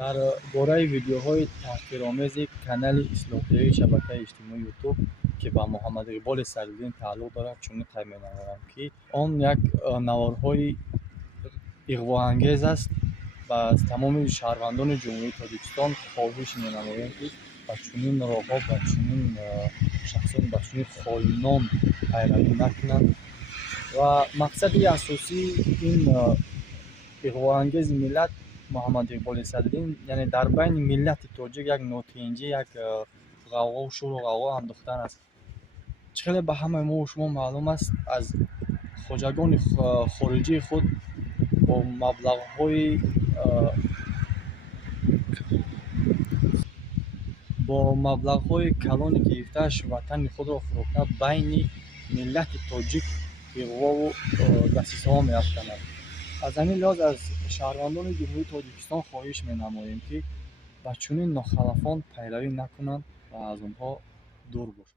дар бораи видеоҳои таҳқиромези канали ислоҳиёи шабакаи иҷтимоии ютуб ки ба Муҳаммад Иқболи Садриддин тааллуқ дорад чунин қайд менамоям, ки он як наворҳои иғвоангез аст ва аз тамоми шаҳрвандони Ҷумҳурии Тоҷикистон хоҳиш менамоем, ки ба чунин роҳҳо, ба чунин шахсон, ба чунин хоинон пайравӣ накунанд. Ва мақсади асосии ин иғвоангези миллат Муҳаммад Иқболи Садриддин, яъне дар байни миллати тоҷик як нотинҷӣ, як ғавғо, шӯру ғавғо андохтан аст. Чӣ хеле ба ҳамаи мову шумо маълум аст, аз хоҷагони хориҷии худ бо маблағҳои калоне гирифтааш ватани худро фурӯхта байни миллати тоҷик иғвову дасисаҳо меафканад. аз ҳамин лиҳоз аз шаҳрвандони Ҷумҳурии Тоҷикистон хоҳиш менамоем, ки ба чунин нохалафон пайравӣ накунанд ва аз онҳо дур бошанд.